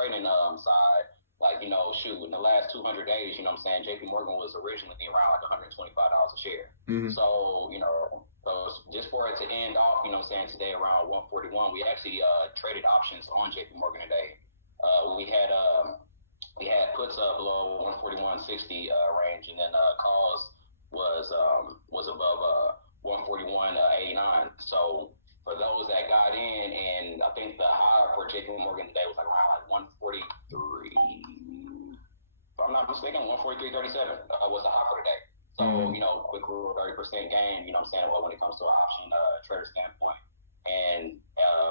trading side, like, shoot, in the last 200 days, you know what I'm saying, JP Morgan was originally around like $125 a share. Mm-hmm. So, so just for it to end off, you know what I'm saying, today around 141, we actually traded options on JP Morgan today. We had puts below 141.60 range, and then calls was above 141.89. So for those that got in, and I think the high for JP Morgan today was like around like 143. If I'm not mistaken, 143.37 was the high for today. So, quick rule, 30% gain, you know what I'm saying, well, when it comes to an option trader standpoint. And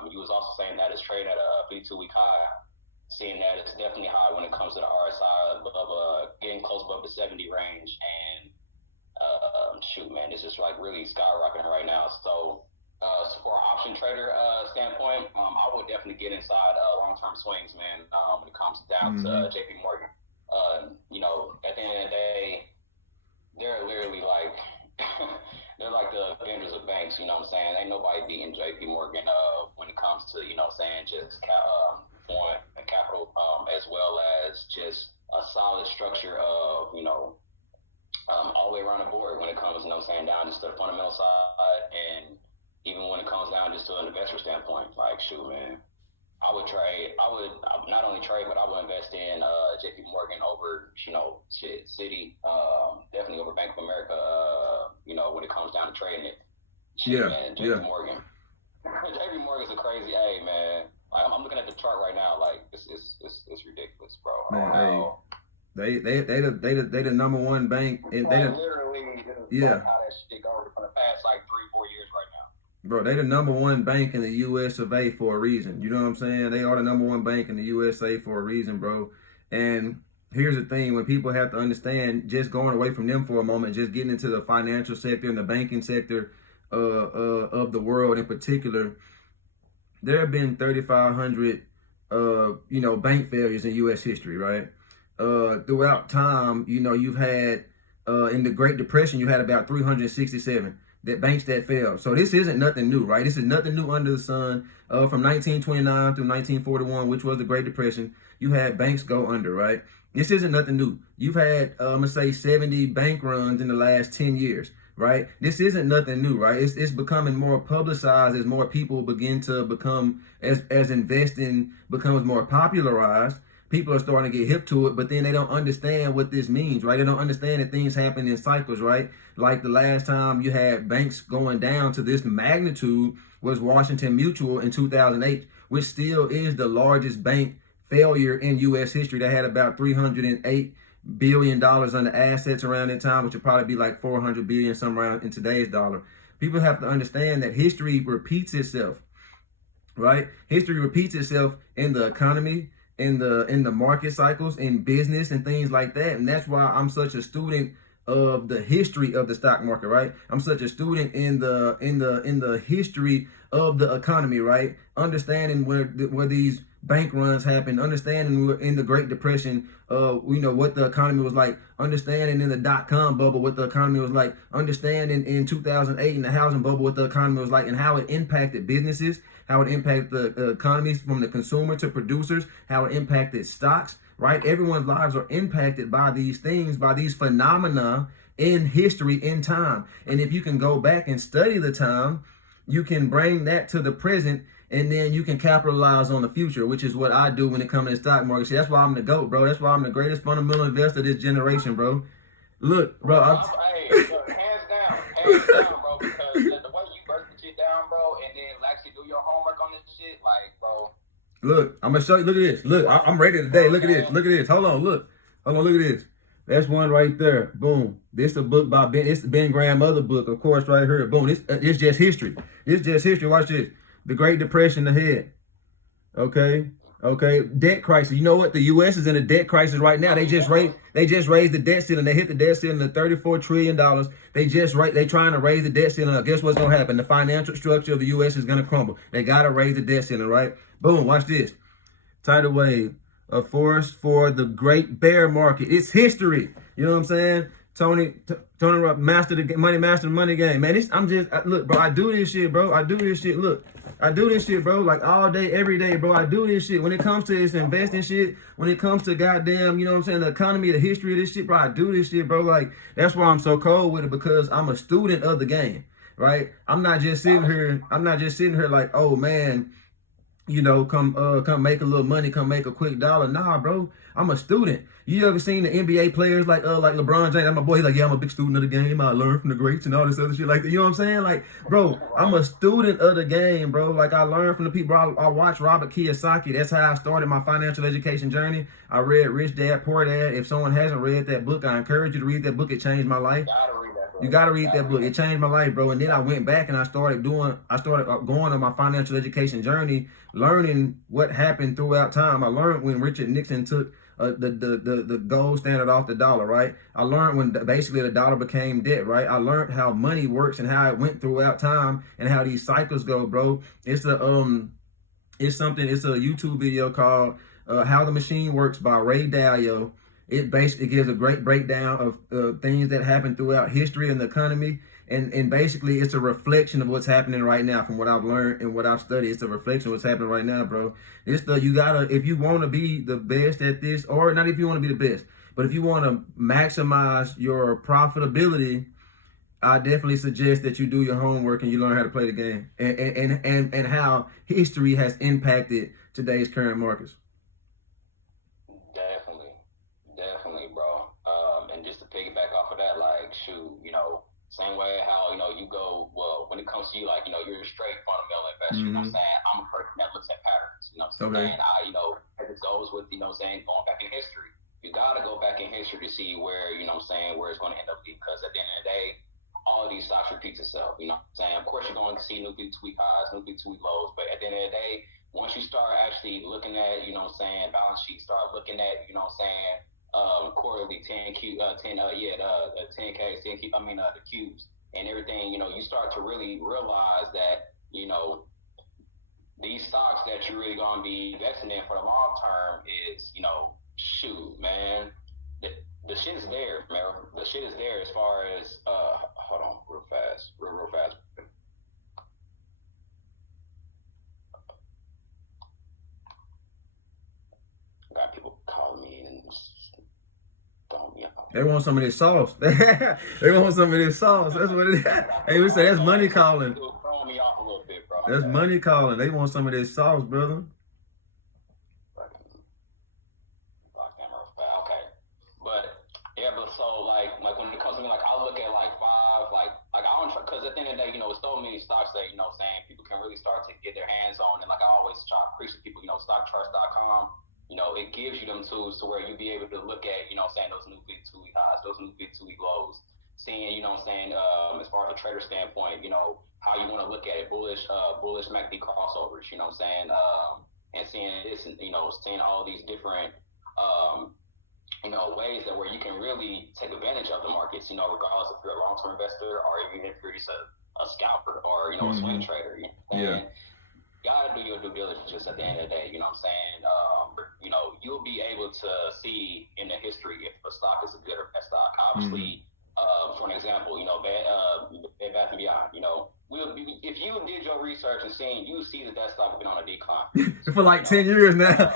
you was also saying that it's traded at a 52-week high, seeing that it's definitely high when it comes to the RSI, above getting close above the 70 range. And shoot, man, it's just like really skyrocketing right now. So for an option trader standpoint, I would definitely get inside long-term swings, man, when it comes down to JP Morgan. At the end of the day, they're literally like they're like the vendors of banks, you know what I'm saying? Ain't nobody beating JP Morgan when it comes to, you know what I'm saying, just foreign capital, as well as just a solid structure of, all the way around the board when it comes, you know what I'm saying, down just to the fundamental side, and even when it comes down just to an investor standpoint. Like, shoot, man, I would not only trade, but I would invest in JP Morgan over, Citi, definitely over Bank of America, when it comes down to trading it. Man, JP Morgan. JP Morgan's a crazy, hey, man. Like, I'm looking at the chart right now, like, it's ridiculous, bro. Man, They the number one bank, and they literally like how that shit go for the past like 3-4 years right now. Bro, they the number one bank in the US of A for a reason. You know what I'm saying? They are the number one bank in the USA for a reason, bro. And here's the thing: when people have to understand, just going away from them for a moment, just getting into the financial sector and the banking sector of the world in particular, there have been 3,500 bank failures in US history, right? Throughout time, you've had in the Great Depression, you had about 367 banks that failed. So this isn't nothing new, right? This is nothing new under the sun. From 1929 through 1941, which was the Great Depression, you had banks go under, right? This isn't nothing new. You've had, I'm gonna say, 70 bank runs in the last 10 years, right? This isn't nothing new, right? It's becoming more publicized as more people begin to become, as investing becomes more popularized. People are starting to get hip to it, but then they don't understand what this means, right? They don't understand that things happen in cycles, right? Like the last time you had banks going down to this magnitude was Washington Mutual in 2008, which still is the largest bank failure in U.S. history. They had about $308 billion under assets around that time, which would probably be like 400 billion somewhere in today's dollar. People have to understand that history repeats itself, right? History repeats itself in the economy, in the market cycles, in business and things like that. And that's why I'm such a student of the history of the stock market, right? I'm such a student in the history of the economy, right? Understanding where these bank runs happened, understanding in the Great Depression, what the economy was like, understanding in the dot-com bubble what the economy was like, understanding in 2008 in the housing bubble what the economy was like, and how it impacted businesses, how it impacted the economies from the consumer to producers, how it impacted stocks, right? Everyone's lives are impacted by these things, by these phenomena in history, in time. And if you can go back and study the time, you can bring that to the present, and then you can capitalize on the future, which is what I do when it comes to the stock market. See, that's why I'm the GOAT, bro. That's why I'm the greatest fundamental investor of this generation, bro. Look, bro. Look, hands down, bro, because the way you break the shit down, bro, and then actually do your homework on this shit, like, bro. Look, I'm gonna show you. Look at this. Look, I'm ready today. Look at this. Look at this. Hold on. Look at this. That's one right there. Boom. This a book by Ben. It's Ben Graham other book, of course, right here. Boom. It's just history. It's just history. Watch this. The Great Depression ahead. Okay. Debt crisis. You know what? The U.S. is in a debt crisis right now. They just raised the debt ceiling. They hit the debt ceiling of $34 trillion. They trying to raise the debt ceiling up. Guess what's gonna happen? The financial structure of the U.S. is gonna crumble. They gotta raise the debt ceiling, right? Boom. Watch this. Tidal wave. A force for the great bear market. It's history. You know what I'm saying? Tony master the money game, man. Look, bro. I do this shit, bro. I do this shit. Look, I do this shit, bro. Like all day, every day, bro. I do this shit. When it comes to this investing shit, when it comes to goddamn, you know what I'm saying, the economy, the history of this shit, bro. I do this shit, bro. Like that's why I'm so cold with it, because I'm a student of the game, right? I'm not just sitting here like, oh man, you know, come make a little money, come make a quick dollar. Nah, bro. I'm a student. You ever seen the NBA players like LeBron James? I'm my boy. He's like, yeah, I'm a big student of the game. I learned from the greats and all this other shit like that. You know what I'm saying? Like, bro, I'm a student of the game, bro. Like, I learned from the people. I watched Robert Kiyosaki. That's how I started my financial education journey. I read Rich Dad, Poor Dad. If someone hasn't read that book, I encourage you to read that book. It changed my life. You gotta read that book. It changed my life, bro. And then I went back and I started going on my financial education journey, learning what happened throughout time. I learned when Richard Nixon took the gold standard off the dollar, right? I learned when basically the dollar became debt, right? I learned how money works and how it went throughout time and how these cycles go, bro. It's a YouTube video called How the Machine Works by Ray Dalio. It basically gives a great breakdown of things that happen throughout history and the economy. And basically, it's a reflection of what's happening right now from what I've learned and what I've studied. It's a reflection of what's happening right now, bro. You gotta, if you want to be the best at this, or not if you want to be the best, but if you want to maximize your profitability, I definitely suggest that you do your homework and you learn how to play the game and how history has impacted today's current markets. Definitely, bro. And just to piggyback off of that, like, shoot, you know, same way how, you know, you go, well, when it comes to you, like, you know, you're a straight fundamental investor, you know what I'm saying? I'm a person that looks at patterns, you know what I'm saying? Okay. You know, as it goes with, you know what I'm saying, going back in history. You got to go back in history to see where, you know what I'm saying, where it's going to end up being, because at the end of the day, all of these stocks repeats itself, you know what I'm saying? Of course, you're going to see new big tweet highs, new big tweet lows, but at the end of the day, once you start actually looking at, you know what I'm saying, balance sheet, start looking at, you know what I'm saying, quarterly 10K, the cubes and everything, you know, you start to really realize that, you know, these stocks that you're really going to be investing in for the long term is, you know, shoot, man, the shit is there, man. The shit is there as far as, hold on, real fast. Got people calling me and they want some of this sauce. They want some of this sauce. That's what it is. Hey, we say that's money calling. That's money calling. They want some of this sauce, brother. Okay. But yeah, but so like when it comes to me, like I'll look at like five, like I don't try, because at the end of the day, you know, it's so many stocks that, you know, saying people can really start to get their hands on, and like I always try to preach to people, you know, stockcharts.com. You know, it gives you them tools to where you'll be able to look at, you know what I'm saying, those new big 2-week highs, those new big 2-week lows, seeing, you know what I'm saying, as far as a trader standpoint, you know, how you want to look at it, bullish MACD crossovers, you know what I'm saying, and seeing this, and, you know, seeing all these different, you know, ways that where you can really take advantage of the markets, you know, regardless if you're a long-term investor or even if you're just a scalper or, you know, a swing trader. You know, gotta do your due diligence at the end of the day, you know what I'm saying? You know, you'll be able to see in the history if a stock is a good or bad stock. Obviously, for an example, you know, Bed Bath & Beyond, you know, if you did your research and seen, you see that stock has been on a decline. For like 10 years now.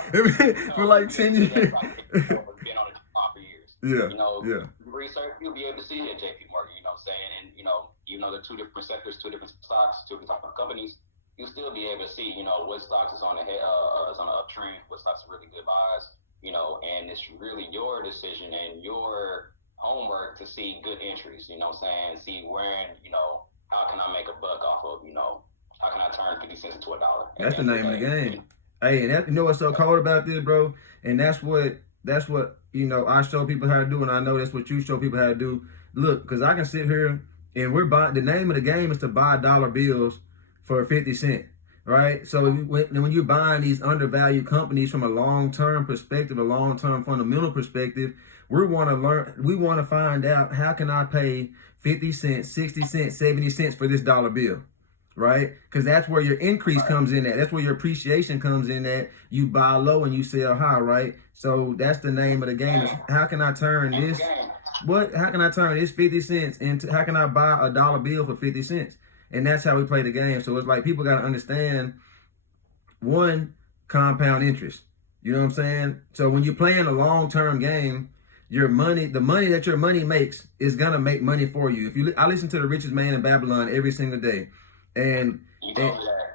For like 10 years. Been on a decline for years. Yeah. You know, research, you'll be able to see it at JP Morgan, you know what I'm saying? And, you know, they're two different sectors, two different stocks, two different type of companies. You'll still be able to see, you know, what stocks is on the is on an uptrend, what stocks are really good buys, you know, and it's really your decision and your homework to see good entries, you know what I'm saying? See where, you know, how can I make a buck off of, you know, how can I turn 50 cents into $1? That's the name of the game. Hey, and that, you know what's so cold about this, bro? And that's what, you know, I show people how to do, and I know that's what you show people how to do. Look, because I can sit here and we're buying, the name of the game is to buy dollar bills for 50 cents, right? So when you're buying these undervalued companies from a long-term perspective, a long-term fundamental perspective, we want to find out, how can I pay 50 cents, 60 cents, 70 cents for this dollar bill, right? Because that's where your increase comes in at. That's where your appreciation comes in at. You buy low and you sell high, right? So that's the name of the game. Is how can I turn this? what? How can I turn this 50 cents into? How can I buy a dollar bill for 50 cents? And that's how we play the game. So it's like people got to understand one, compound interest. You know what I'm saying? So when you're playing a long-term game, your money, the money that your money makes is gonna make money for you. I listen to The Richest Man in Babylon every single day, and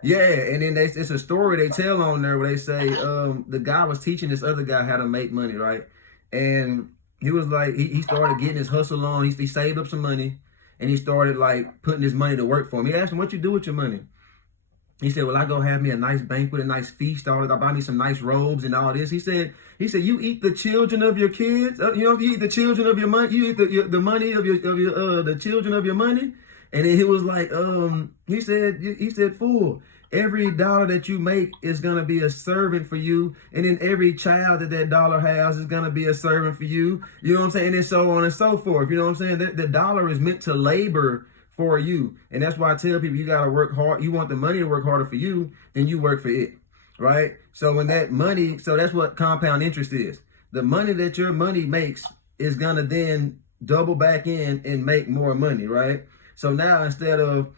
yeah, and then it's a story they tell on there where they say the guy was teaching this other guy how to make money, right? And he was like, he started getting his hustle on. He saved up some money, and he started like putting his money to work for him. He asked him, "What you do with your money?" He said, "Well, I go have me a nice banquet, a nice feast, all that. I buy me some nice robes and all this." He said, "You eat the children of your kids. You eat the children of your money. You eat the money of your the children of your money." And then he was like, he said, "Fool, every dollar that you make is gonna be a servant for you, and then every child that dollar has is gonna be a servant for you. You know what I'm saying? And so on and so forth. You know what I'm saying? The dollar is meant to labor for you, and that's why I tell people you gotta work hard. You want the money to work harder for you, then you work for it, right? So when that money, so that's what compound interest is. The money that your money makes is gonna then double back in and make more money, right? So now instead of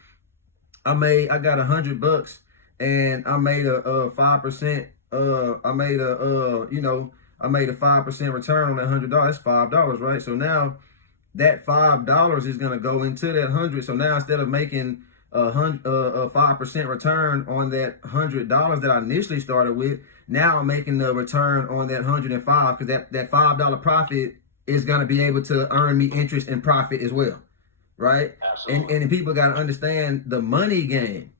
I got $100 and I made a 5%. I made a 5% return on that $100. That's $5, right? So now that $5 is gonna go into that 100. So now instead of making a 5% return on that $100 that I initially started with, now I'm making the return on that 105 because that $5 profit is gonna be able to earn me interest and profit as well, right? Absolutely. And people gotta understand the money game,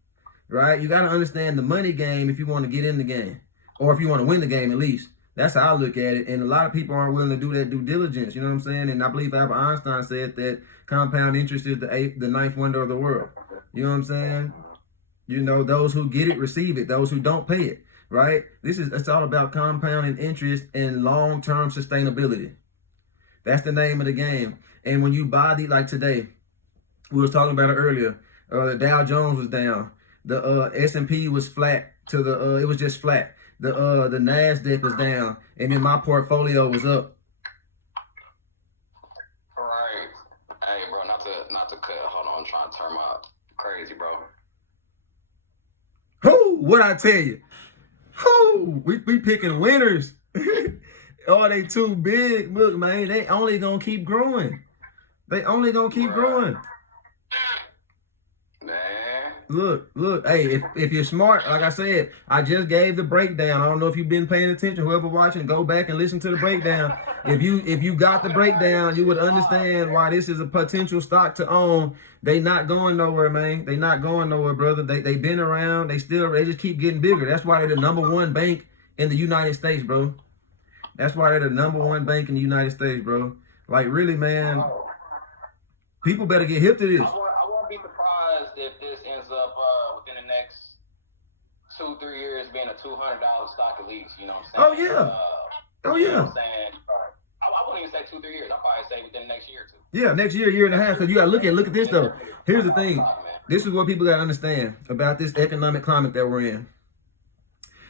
right? You gotta understand the money game if you want to get in the game, or if you want to win the game at least. That's how I look at it. And a lot of people aren't willing to do that due diligence. You know what I'm saying? And I believe Albert Einstein said that compound interest is the ninth wonder of the world. You know what I'm saying? You know, those who get it, receive it. Those who don't, pay it, right? It's all about compounding interest and long-term sustainability. That's the name of the game. And when you buy like today, we was talking about it earlier, the Dow Jones was down. The S&P was flat it was just flat. The NASDAQ was down, and then my portfolio was up. Right. Hey, bro, not to cut. Hold on, I'm trying to turn my crazy, bro. Who? What I tell you? Who? We picking winners. Oh, they too big. Look, man, they only gonna keep growing. They only gonna keep growing. Look, hey, if you're smart, like I said, I just gave the breakdown. I don't know if you've been paying attention. Whoever watching, go back and listen to the breakdown. If you got the breakdown, you would understand why this is a potential stock to own. They not going nowhere, man. They not going nowhere, brother. They been around. They just keep getting bigger. That's why they're the #1 bank in the United States, bro. That's why they're the #1 bank in the United States, bro. Like, really, man. People better get hip to this. I won't be surprised if this ends up within the next 2-3 years being a $200 stock at least. You know what I'm saying? Oh yeah. You know what I'm saying? I wouldn't even say 2-3 years. I'll probably say within the next year or two. Yeah, next year and a half. Because you gotta look at this though. Here's the thing. This is what people gotta understand about this economic climate that we're in.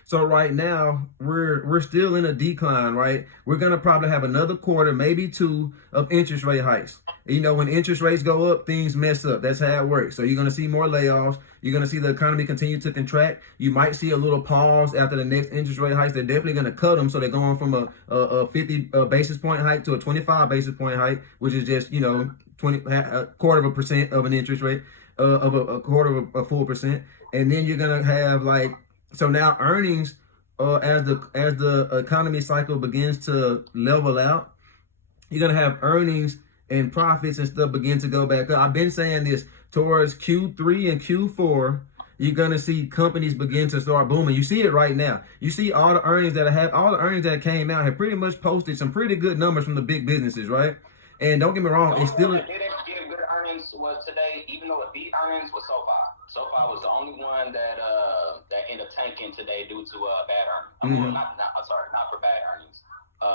So right now, we're still in a decline, right? We're gonna probably have another quarter, maybe 2, of interest rate hikes. You know, when interest rates go up, things mess up. That's how it works. So you're gonna see more layoffs. You're gonna see the economy continue to contract. You might see a little pause after the next interest rate hikes. They're definitely gonna cut them. So they're going from a 50 basis point hike to a 25 basis point hike, which is just, you know, a quarter of a percent of an interest rate, of a quarter of a full percent. And then you're gonna have like, so now earnings, as the economy cycle begins to level out, you're gonna have earnings and profits and stuff begin to go back up. I've been saying this, towards Q3 and Q4, you're gonna see companies begin to start booming. You see it right now. You see all the earnings that came out have pretty much posted some pretty good numbers from the big businesses, right? And don't get me wrong, it's still. Didn't give good earnings was today, even though it beat earnings, was SoFi. SoFi was the only one that ended up tanking today due to bad earnings. Not for bad earnings.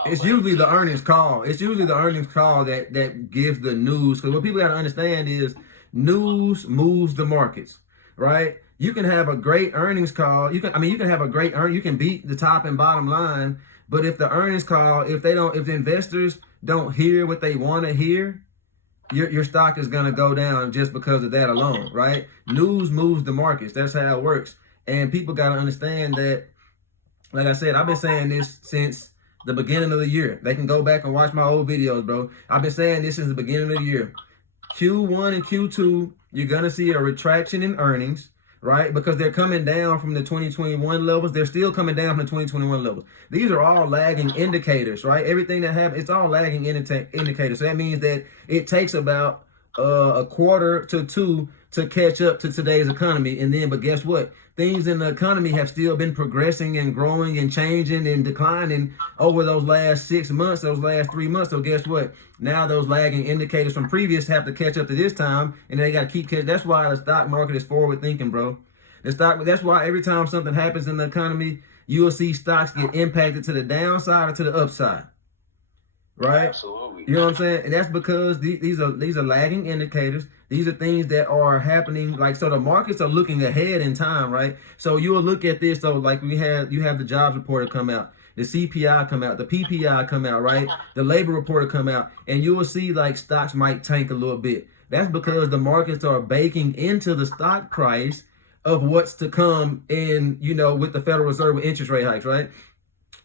It's usually the earnings call. It's usually the earnings call that gives the news. Because what people got to understand is news moves the markets, right? You can have a great earnings call. You can have a great you can beat the top and bottom line. But if the earnings call, if the investors don't hear what they want to hear, your stock is going to go down just because of that alone, right? News moves the markets. That's how it works. And people got to understand that, like I said, I've been saying this since the beginning of the year. They can go back and watch my old videos, bro. I've been saying this since the beginning of the year. Q1 and Q2, you're going to see a retraction in earnings, right? Because they're coming down from the 2021 levels. They're still coming down from the 2021 levels. These are all lagging indicators, right? Everything that happens, it's all lagging indicators. So that means that it takes about a quarter to two to catch up to today's economy. And then, but guess what? Things in the economy have still been progressing and growing and changing and declining over those last 6 months, those last 3 months. So guess what? Now those lagging indicators from previous have to catch up to this time, and they got to keep catching. That's why the stock market is forward thinking, bro. That's why every time something happens in the economy, you will see stocks get impacted to the downside or to the upside. Right? Absolutely. You know what I'm saying? And that's because these are lagging indicators. These are things that are happening. Like, so the markets are looking ahead in time, right? So you'll look at this. So like you have the jobs report come out, the CPI come out, the PPI come out, right? The labor report come out, and you will see like stocks might tank a little bit. That's because the markets are baking into the stock price of what's to come in, with the Federal Reserve with interest rate hikes, right?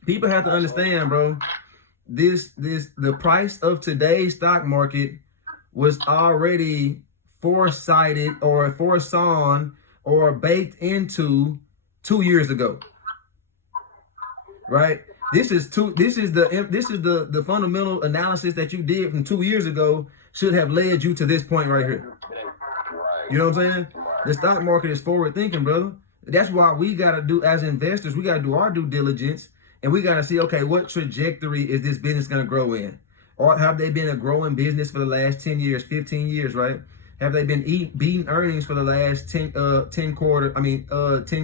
People have to understand, bro. The price of today's stock market was already foresighted or foresawn or baked into 2 years ago, right? This is the fundamental analysis that you did from 2 years ago should have led you to this point right here. You know what I'm saying? The stock market is forward thinking, brother. That's why we gotta do, as investors, we gotta do our due diligence. And we got to see, okay, what trajectory is this business going to grow in? Or have they been a growing business for the last 10 years, 15 years, right? Have they been beating earnings for the last 10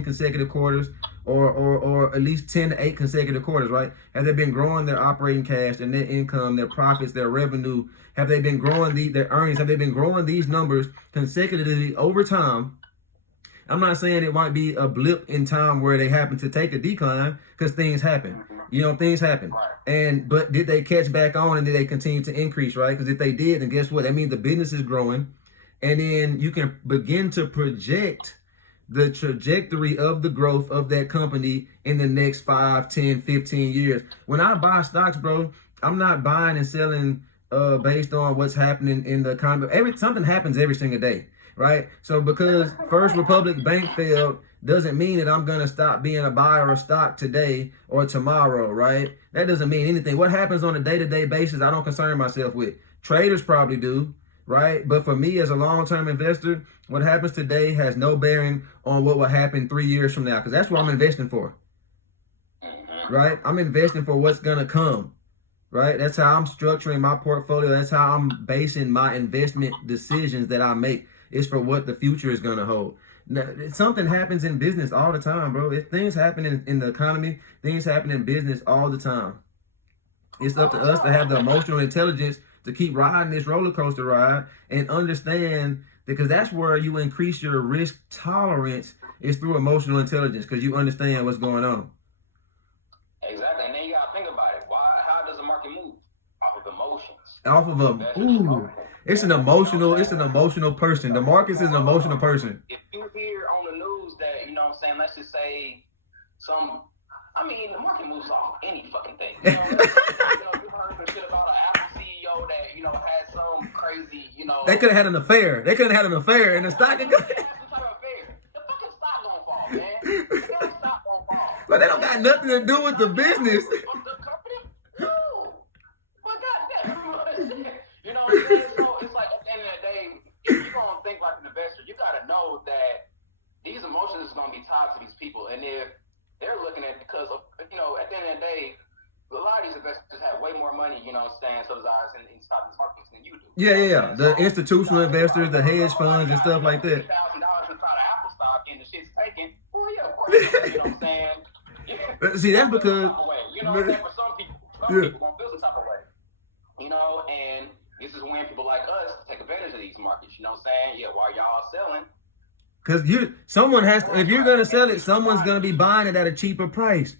consecutive quarters, or at least 10 to 8 consecutive quarters, right? Have they been growing their operating cash, their net income, their profits, their revenue? Have they been growing their earnings? Have they been growing these numbers consecutively over time? I'm not saying it might be a blip in time where they happen to take a decline, because things happen. Things happen. But did they catch back on, and did they continue to increase, right? Because if they did, then guess what? That means the business is growing. And then you can begin to project the trajectory of the growth of that company in the next 5, 10, 15 years. When I buy stocks, bro, I'm not buying and selling based on what's happening in the economy. Something happens every single day. Right? So because First Republic Bank failed doesn't mean that I'm going to stop being a buyer of stock today or tomorrow, right? That doesn't mean anything. What happens on a day-to-day basis, I don't concern myself with. Traders probably do, right? But for me as a long-term investor, what happens today has no bearing on what will happen 3 years from now, because that's what I'm investing for, right? I'm investing for what's going to come, right? That's how I'm structuring my portfolio. That's how I'm basing my investment decisions that I make. It's for what the future is going to hold. Now, something happens in business all the time, bro. Things happen in the economy. Things happen in business all the time. It's up to us to have the emotional intelligence to keep riding this roller coaster ride and understand, because that's where you increase your risk tolerance, is through emotional intelligence, because you understand what's going on. Exactly. And then you got to think about it. How does the market move? Off of emotions. Off of them. Ooh. It's an emotional person. The markets is an emotional person. If you hear on the news that, let's just say the market moves off any fucking thing. You heard some shit about an Apple CEO that, had some crazy, They could have had an affair. And the stock could go. The fucking stock gonna fall, man. The stock gonna fall. But they don't got nothing to do with the business. The company? No. But goddamn. You know what I'm saying? So it's like, at the end of the day, if you're going to think like an investor, you got to know that these emotions is going to be tied to these people. And if they're looking at, because, at the end of the day, a lot of these investors have way more money, subsidized in stock markets than you do. Yeah. The institutional investors, the hedge funds and stuff like that. $1,000 to try to Apple stock and the shit's taken. Well, yeah, of course, you know what I'm saying? Yeah. See, that's because, for some people going to feel some type of way. And this is when people like us take advantage of these markets. You know what I'm saying? Yeah, while y'all selling. Because if you're going to sell it, someone's going to be buying it at a cheaper price.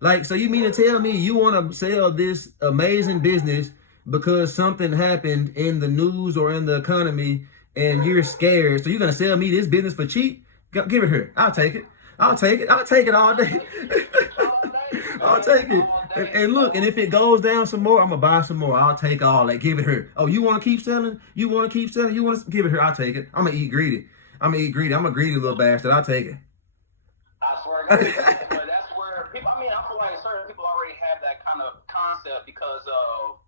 Like, so you mean to tell me you want to sell this amazing business because something happened in the news or in the economy and you're scared. So you're gonna sell me this business for cheap? Give it here. I'll take it. I'll take it. I'll take it all day. I'll take it. And look, and if it goes down some more, I'm gonna buy some more. I'll take all that. Give it here. Oh, you want to keep selling? You want to keep selling? You want to give it here? I'll take it. I'm gonna eat greedy. I'm a greedy little bastard. I'll take it. I swear to God, but that's where people. I mean, I feel like certain people already have that kind of concept because of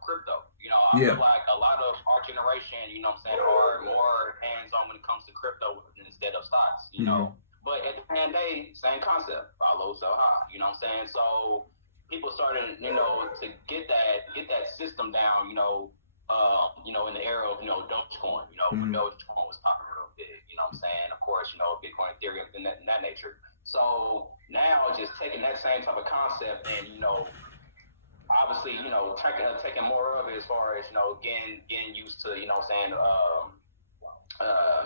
crypto. You know, I feel like a lot of our generation, you know what I'm saying, are more hands-on when it comes to crypto instead of stocks. You know. But at the end of the day, same concept, buy low, sell high. You know what I'm saying? So people started, you know, to get that system down, you know, in the era of, you know, Dogecoin, you know, when Dogecoin was popping real big, you know what I'm saying? Of course, you know, Bitcoin, Ethereum, and that nature. So now just taking that same type of concept and, you know, obviously, you know, taking more of it as far as, you know, getting used to, you know what I'm saying,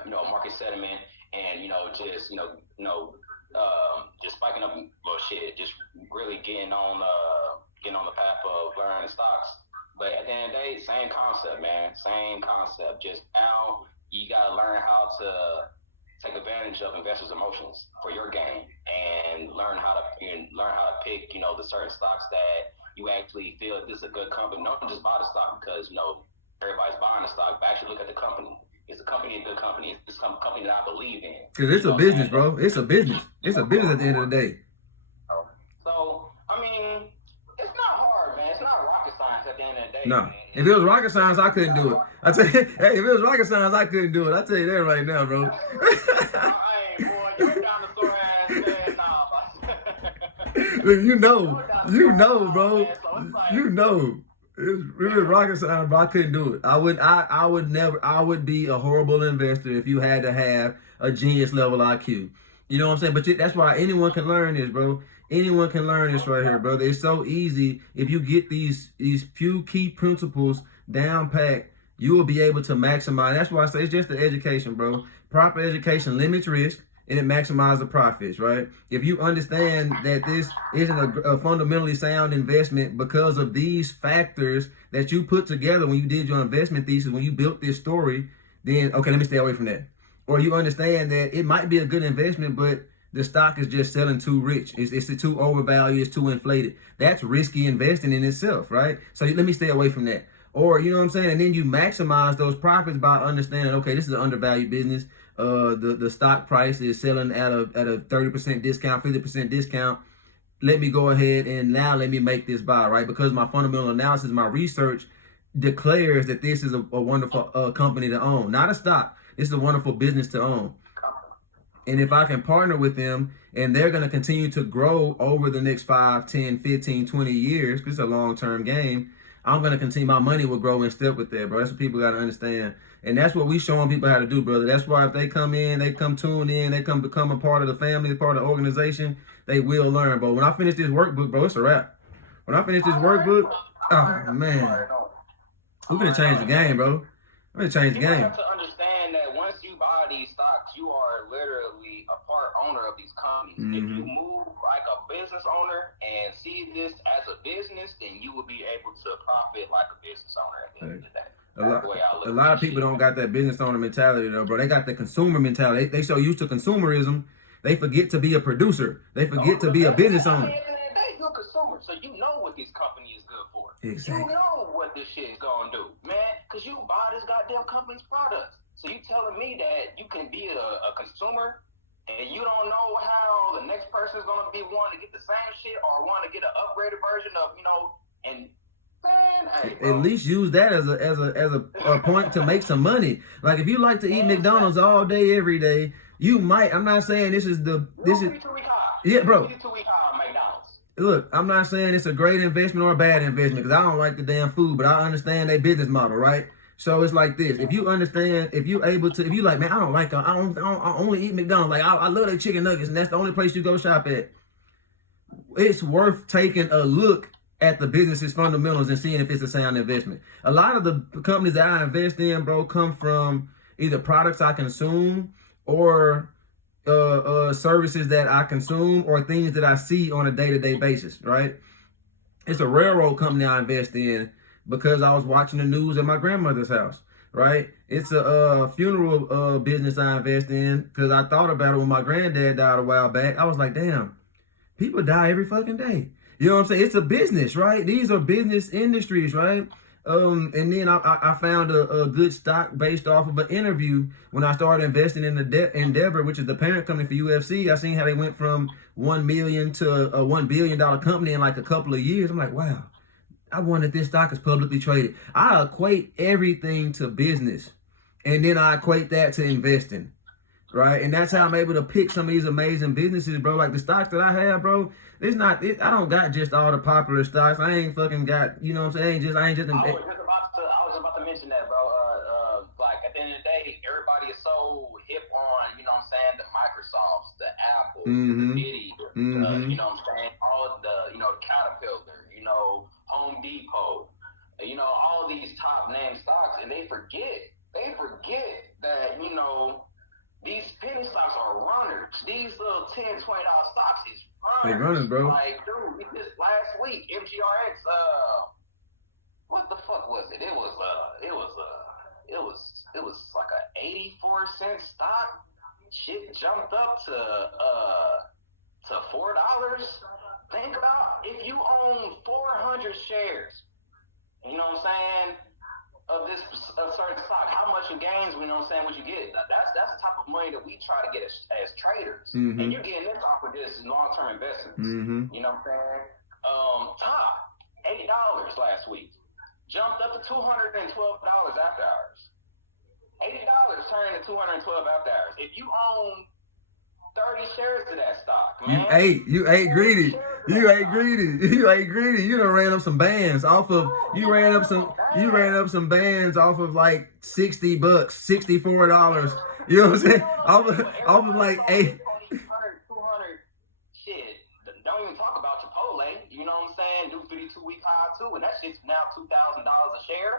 you know, market sentiment. And just just spiking up shit, just really getting on the path of learning stocks. But at the end of the day, same concept, man. Same concept. Just now you gotta learn how to take advantage of investors' emotions for your gain, and learn how to pick, you know, the certain stocks that you actually feel that this is a good company. Don't just buy the stock because, you know, everybody's buying the stock, but actually look at the company. Is the company a good company? It's a company that I believe in. Because it's a business, bro. It's a business. It's a business at the end of the day. So, I mean, it's not hard, man. It's not rocket science at the end of the day. No. Man. If it was rocket science, I couldn't do it. I tell you, hey, if it was rocket science, I couldn't do it. I tell you that right now, bro. Hey, boy, you're dinosaur ass man. Nah, Look, you know, bro. You know. It was rocket science, but I couldn't do it. I would be a horrible investor if you had to have a genius level IQ. You know what I'm saying? But that's why anyone can learn this, bro. Anyone can learn this right here, brother. It's so easy. If you get these few key principles down packed, you will be able to maximize. That's why I say it's just the education, bro. Proper education limits risk, and it maximizes the profits, right? If you understand that this isn't a fundamentally sound investment because of these factors that you put together when you did your investment thesis, when you built this story, then, okay, let me stay away from that. Or you understand that it might be a good investment, but the stock is just selling too rich. It's too overvalued, it's too inflated. That's risky investing in itself, right? So let me stay away from that. Or, you know what I'm saying? And then you maximize those profits by understanding, okay, this is an undervalued business. The stock price is selling at a 30% discount, 50% discount. Let me go ahead and now let me make this buy, right? Because my fundamental analysis, my research declares that this is a wonderful company to own. Not a stock. This is a wonderful business to own. And if I can partner with them and they're going to continue to grow over the next 5, 10, 15, 20 years, because it's a long-term game, I'm going to continue. My money will grow in step with that, bro. That's what people got to understand. And that's what we showing people how to do, brother. That's why if they come in, they come tune in, they come become a part of the family, a part of the organization, they will learn, bro. When I finish this workbook, bro, it's a wrap. When I finish this workbook, oh, man. We're going to change the game, bro. We're going to change the game. You have to understand that once you buy these stocks, you are literally a part owner of these companies. If you move like a business owner and see this as a business, then you will be able to profit like a business owner at the end of the day. A lot of people don't got that business owner mentality though, bro. They got the consumer mentality. They so used to consumerism, they forget to be a producer. They forget to be a business owner. At the end of the day, you're a consumer, so you know what this company is good for. Exactly. You know what this shit is gonna do, man, because you buy this goddamn company's products. So you telling me that you can be a consumer and you don't know how the next person is gonna be wanting to get the same shit or want to get an upgraded version of, you know, and man, hey, at least use that as a point to make some money. Like if you like to eat McDonald's all day, every day, you might. I'm not saying this is. Yeah, bro. Look, I'm not saying it's a great investment or a bad investment because I don't like the damn food, but I understand their business model, right? So it's like this. If you understand, if you like, man, I only eat McDonald's. Like I love their chicken nuggets, and that's the only place you go shop at. It's worth taking a look at the business's fundamentals and seeing if it's a sound investment. A lot of the companies that I invest in, bro, come from either products I consume or services that I consume or things that I see on a day-to-day basis, right? It's a railroad company I invest in because I was watching the news at my grandmother's house, right? It's a funeral business I invest in because I thought about it when my granddad died a while back. I was like, damn, people die every fucking day. You know what I'm saying? It's a business, right? These are business industries, right? And then I found a good stock based off of an interview when I started investing in the Endeavor, which is the parent company for UFC. I seen how they went from 1 million to a $1 billion company in like a couple of years. I'm like, wow, I wonder if this stock is publicly traded. I equate everything to business, and then I equate that to investing, right? And that's how I'm able to pick some of these amazing businesses, bro. Like the stocks that I have, bro. I don't got just all the popular stocks. I ain't fucking got, you know what I'm saying? I ain't just. I was about to mention that, bro. Like at the end of the day, everybody is so hip on, you know what I'm saying, the Microsofts, the Apple, the Nvidia, you know what I'm saying, all the, you know, the Caterpillar, you know, Home Depot, you know, all of these top name stocks, and they forget that, you know, these penny stocks are runners. These little $10, $20 stocks is runners. They runners, bro. Like, dude, this last week, MGRX, what the fuck was it? It was like a 84-cent stock. Shit jumped up to $4. Think about if you own 400 shares, you know what I'm saying, of this certain stock, how much in gains, you know what I'm saying, would you get? That's the type of money that we try to get as traders. And you're getting this off of this long-term investments. You know what I'm saying? Top $8 last week. Jumped up to $212 after hours. $80 turned to $212 after hours. If you own 30 shares to that stock, man. You ate greedy. You ate greedy. You done ran up some bands off of. You ran up some bands off of like $60, $64. You know what I'm saying? Off of like 8. 200. Shit. Don't even talk about Chipotle. You know what I'm saying? Do 52-week high too, and that shit's now $2,000 a share.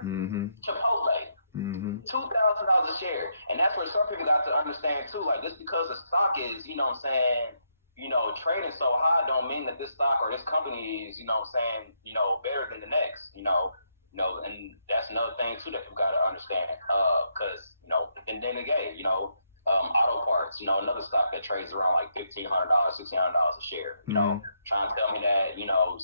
Chipotle. $2,000 a share. And that's where some people got to understand too, like just because the stock is, you know what I'm saying, you know, trading so high don't mean that this stock or this company is, you know what I'm saying, you know, better than the next, you know, and that's another thing too that people got to understand. Cause, you know, and then again, you know, auto parts, you know, another stock that trades around like $1,500, $1,600 a share, you know, trying to tell me that, you know,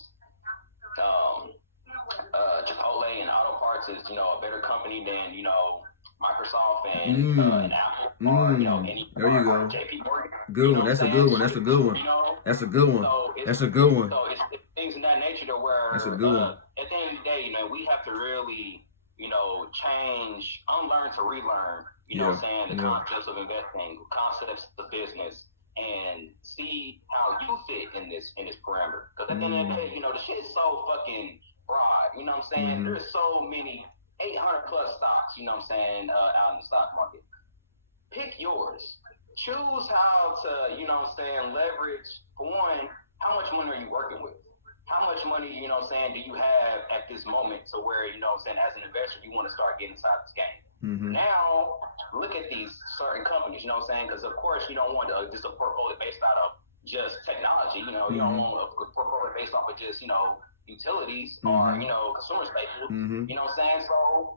Chipotle and auto parts is, you know, a better company than, you know, Microsoft and Apple or, you know, any there you go. JP Morgan. Good one. That's a good one. That's a good one. You know? That's a good one. That's a good one. So it's things in that nature to where that's a good one. At the end of the day, you know, we have to really, you know, unlearn to relearn, you know what I'm saying, the concepts of investing, concepts of business, and see how you fit in this parameter. Because at the end of the day, you know, the shit is so fucking broad, you know what I'm saying? There's so many 800 plus stocks, you know what I'm saying, out in the stock market. Pick yours. Choose how to, you know what I'm saying, leverage. For one, how much money are you working with? How much money, you know what I'm saying, do you have at this moment to where, you know what I'm saying, as an investor, you want to start getting inside this game? Now, look at these certain companies, you know what I'm saying? Because, of course, you don't want just a portfolio based out of just technology. You know, you don't want a portfolio based off of just, you know, utilities or, you know, consumer staples. You know what I'm saying? So,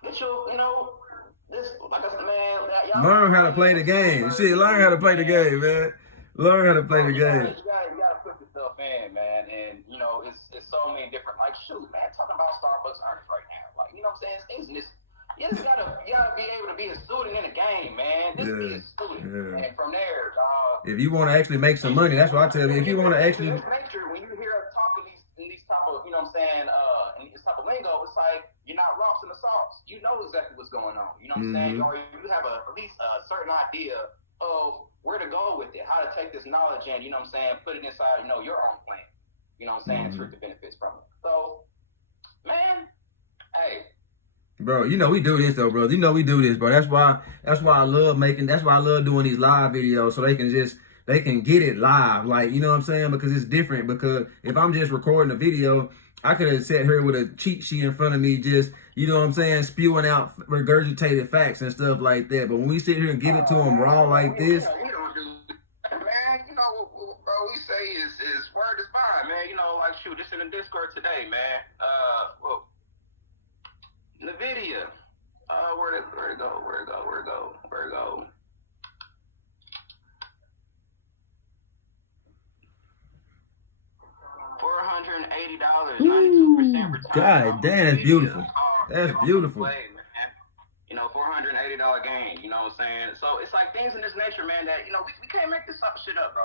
get your, you know, this, like I said, man. Learn how to play the game. Shit, learn how to play the game, man. Learn how to play the game. You gotta put yourself in, man. And, you know, it's so many different, like, shoot, man, talking about Starbucks earnings right now. Like, you know what I'm saying? Things in this. You just gotta be able to be a student in the game, man. Just be a student, and from there, if you want to actually make some money, that's what I tell you. If you want to actually, make sure when you hear us talking in these type of, you know what I'm saying, in this type of lingo, it's like you're not lost in the sauce. You know exactly what's going on. You know what I'm saying, or you have at least a certain idea of where to go with it, how to take this knowledge and, you know what I'm saying, put it inside, you know, your own plan. You know what I'm saying, and reap the benefits from it. So, man, hey. Bro, you know we do this though, bro. You know we do this, bro. That's why I love doing these live videos, so they can get it live. Like, you know what I'm saying? Because it's different. Because if I'm just recording a video, I could have sat here with a cheat sheet in front of me, just, you know what I'm saying, spewing out regurgitated facts and stuff like that. But when we sit here and give it to them raw like this, we don't do, man. You know, bro, we say is word is bond, man. You know, like, shoot, this in the Discord today, man. Well, Nvidia. Where'd it go? $480, 92% return. God damn, that's beautiful. That's beautiful. You know, $480 gain. You know what I'm saying? So it's like things in this nature, man. That we can't make this shit up, bro.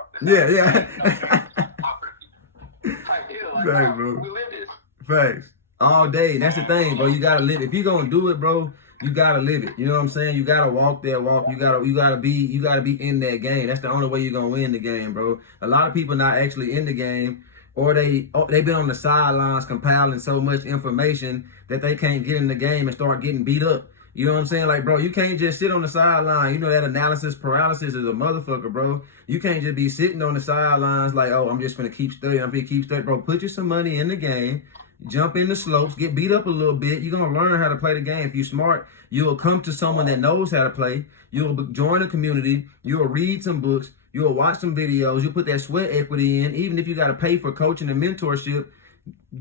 Type deal. Like, Facts, bro. We live this. Facts. All day. That's the thing, bro. You gotta live. If you gonna do it, bro, you gotta live it. You know what I'm saying? You gotta walk that walk. You gotta be in that game. That's the only way you're gonna win the game, bro. A lot of people not actually in the game, or they've been on the sidelines compiling so much information that they can't get in the game and start getting beat up. You know what I'm saying? Like, bro, you can't just sit on the sideline. You know that analysis paralysis is a motherfucker, bro. You can't just be sitting on the sidelines like, oh, I'm just gonna keep studying. I'm gonna keep studying, bro. Put you some money in the game. Jump in the slopes, get beat up a little bit. You're going to learn how to play the game. If you're smart, you'll come to someone that knows how to play. You'll join a community. You'll read some books. You'll watch some videos. You'll put that sweat equity in. Even if you got to pay for coaching and mentorship,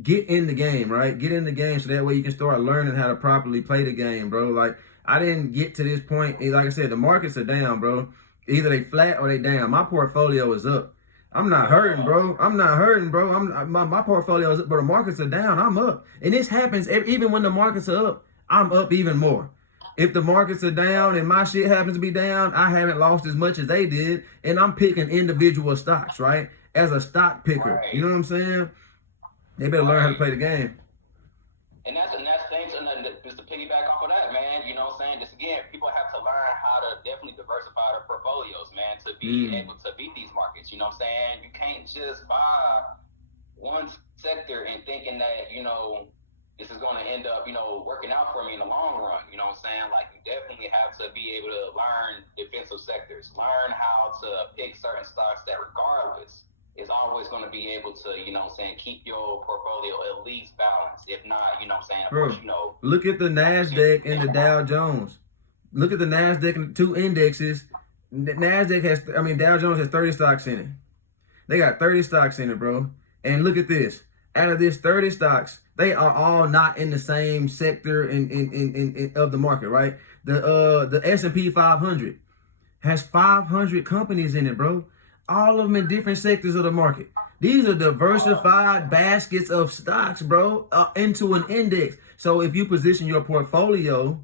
get in the game, right? Get in the game so that way you can start learning how to properly play the game, bro. Like, I didn't get to this point. Like I said, the markets are down, bro. Either they flat or they down. My portfolio is up. I'm not hurting, bro. My portfolio is up, but the markets are down. I'm up. And this happens even when the markets are up, I'm up even more. If the markets are down and my shit happens to be down, I haven't lost as much as they did. And I'm picking individual stocks, right? As a stock picker. Right. You know what I'm saying? They better learn how to play the game. And that's things, and just to piggyback off of that, man, you know what I'm saying? Just again, people have to learn how to definitely diversify their portfolios, man, to be able to beat these markets. You know what I'm saying? You can't just buy one sector and thinking that, you know, this is going to end up, you know, working out for me in the long run. You know what I'm saying? Like, you definitely have to be able to learn defensive sectors, learn how to pick certain stocks that regardless is always going to be able to, you know what I'm saying, keep your portfolio at least balanced. If not, you know what I'm saying, of course, you know. Look at the NASDAQ and the Dow Jones. Look at the NASDAQ and the two indexes. Dow Jones has 30 stocks in it. They got 30 stocks in it, bro. And look at this. Out of this 30 stocks, they are all not in the same sector in of the market, right? The S&P 500 has 500 companies in it, bro. All of them in different sectors of the market. These are diversified baskets of stocks, bro, into an index. So if you position your portfolio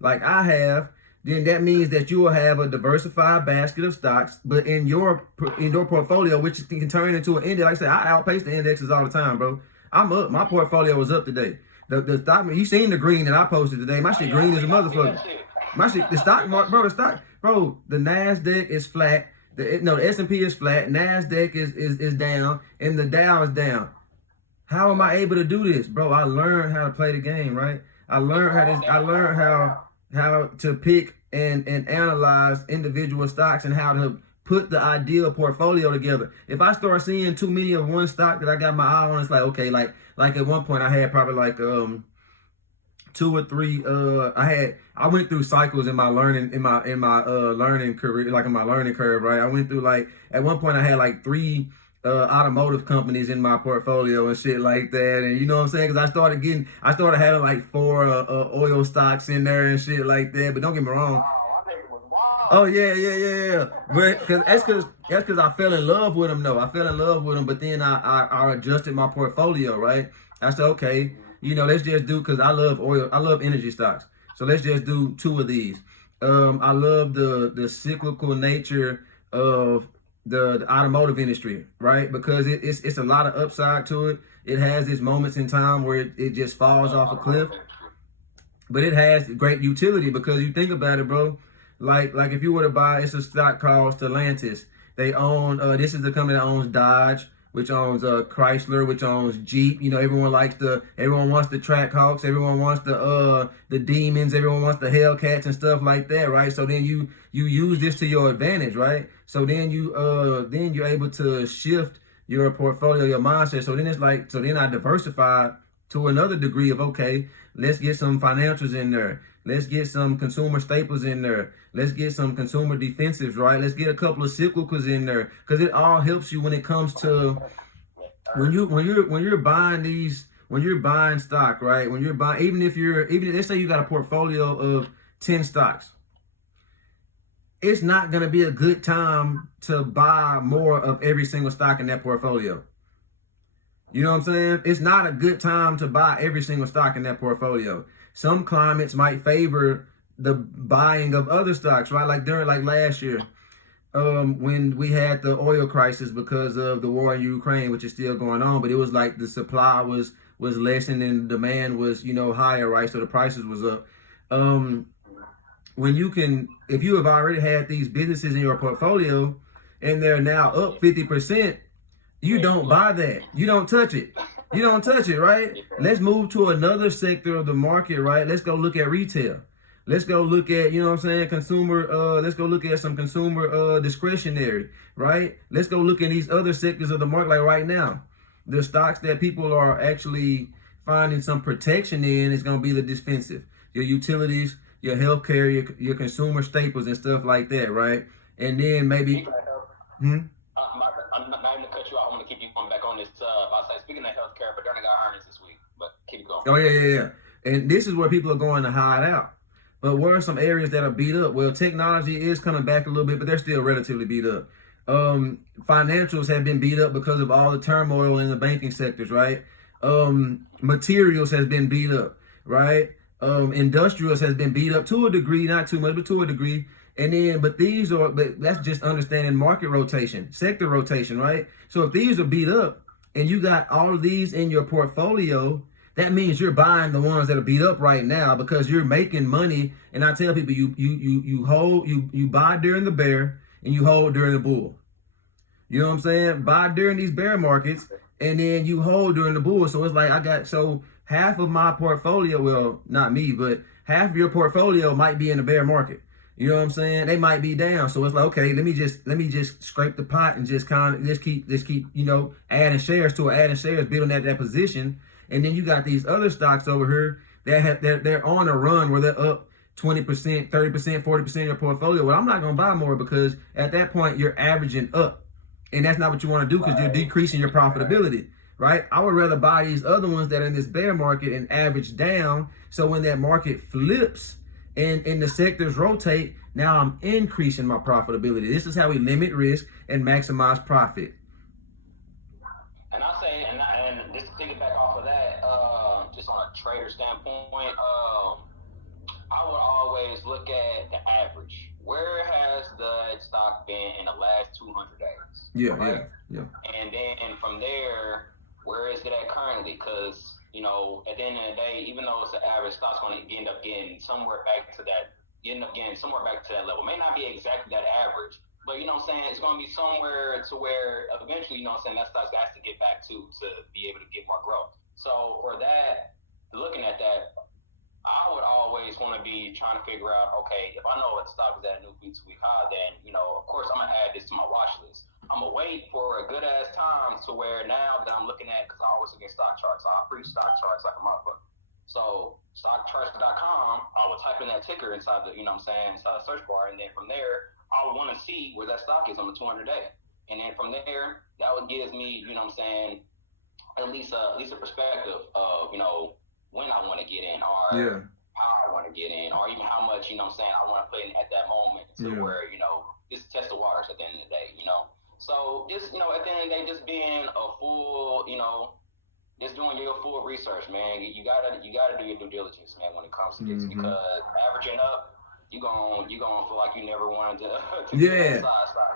like I have, then that means that you will have a diversified basket of stocks, but in your portfolio, which can turn into an index. Like I said, I outpace the indexes all the time, bro. I'm up. My portfolio was up today. The stock, you seen the green that I posted today. My shit green as a motherfucker. My shit, the stock market, bro, the NASDAQ is flat. The S&P is flat, NASDAQ is down, and the Dow is down. How am I able to do this, bro? I learned how to play the game, right? I learned how to pick and analyze individual stocks and how to put the ideal portfolio together. If I start seeing too many of one stock that I got my eye on, it's like, okay, like at one point I had probably like 2 or 3 I went through cycles in my learning learning career, like in my learning curve, right? I went through, like, at one point I had like 3 automotive companies in my portfolio and shit like that, and you know what I'm saying? Because I started having like 4 oil stocks in there and shit like that. But don't get me wrong. Oh yeah. But that's because I fell in love with them, though. I fell in love with them, but then I adjusted my portfolio, right? I said, okay, you know, let's just do, because I love energy stocks. So let's just do 2 of these. I love the cyclical nature of the automotive industry, right? Because it's a lot of upside to it. It has its moments in time where it just falls off a cliff. But it has great utility, because you think about it, bro. Like if you were to buy, it's a stock called Stellantis. They own, this is the company that owns Dodge, which owns Chrysler, which owns Jeep. You know, everyone wants the Trackhawks, everyone wants the Demons, everyone wants the Hellcats and stuff like that, right? So then you use this to your advantage, right? So then you're able to shift your portfolio, your mindset. So then I diversified to another degree of, okay, let's get some financials in there. Let's get some consumer staples in there. Let's get some consumer defensives, right? Let's get a couple of cyclicals in there, because it all helps you when it comes to when you're buying these when you're buying stock, right? When you're buying, even let's say you got a portfolio of 10 stocks, it's not going to be a good time to buy more of every single stock in that portfolio. You know what I'm saying? It's not a good time to buy every single stock in that portfolio. Some climates might favor the buying of other stocks, right? Like during last year, when we had the oil crisis because of the war in Ukraine, which is still going on, but it was like the supply was lessened and demand was, higher, right? So the prices was up. If you have already had these businesses in your portfolio and they're now up 50%, you don't buy that. You don't touch it. You don't touch it, right? Let's move to another sector of the market, right? Let's go look at retail. Let's go look at, consumer, let's go look at some consumer discretionary, right? Let's go look at these other sectors of the market, like right now. The stocks that people are actually finding some protection in is going to be the defensive. Your utilities, your healthcare, your consumer staples and stuff like that, right? And then maybe... I'm not even to cut you off. I'm going to keep you going back on this. I say, speaking of healthcare, but Moderna got earnings this week. But keep going. Oh, yeah. And this is where people are going to hide out. But what are some areas that are beat up? Well, technology is coming back a little bit, but they're still relatively beat up. Financials have been beat up because of all the turmoil in the banking sectors, right? Materials has been beat up, right? Industrials has been beat up to a degree, not too much, but to a degree. And then, but that's just understanding market rotation, sector rotation, right? So if these are beat up and you got all of these in your portfolio, that means you're buying the ones that are beat up right now because you're making money. And I tell people, you buy during the bear and you hold during the bull. You know what I'm saying? Buy during these bear markets and then you hold during the bull. So it's like half of my portfolio, well, not me, but half of your portfolio might be in the bear market. You know what I'm saying? They might be down. So it's like, okay, let me just scrape the pot and just keep adding shares to it, adding shares, building that position. And then you got these other stocks over here they're on a run where they're up 20%, 30%, 40% of your portfolio. Well, I'm not going to buy more because at that point you're averaging up. And that's not what you want to do because you're decreasing your profitability, right? I would rather buy these other ones that are in this bear market and average down. So when that market flips, and the sectors rotate, now I'm increasing my profitability. This is how we limit risk and maximize profit. And I say, and just to piggyback off of that, just on a trader standpoint, I would always look at the average. Where has the stock been in the last 200 days? Yeah, right? yeah. And then from there, where is it at currently? Because at the end of the day, even though it's an average, stock's going to end up getting somewhere back to that. Level. May not be exactly that average, but you know what I'm saying, it's going to be somewhere to where eventually, that stock has to get back to be able to get more growth. So for that, looking at that, I would always want to be trying to figure out, okay, if I know the stock is at a new week-to-week high, then of course I'm going to add this to my watch list. I'm going to wait for a good ass time to where now that I'm looking at, because I always look at stock charts, I preach stock charts like a motherfucker. So stockcharts.com, I will type in that ticker inside inside the search bar, and then from there, I would want to see where that stock is on the 200-day. And then from there, that would give me, at least a perspective of, when I want to get in or how I want to get in or even how much, I want to put in at that moment to where, just test the waters at the end of the day, So just, at the end of the day, just being a full, just doing your full research, man. You gotta do your due diligence, man, when it comes to this, because averaging up, you gonna feel like you never wanted to yeah.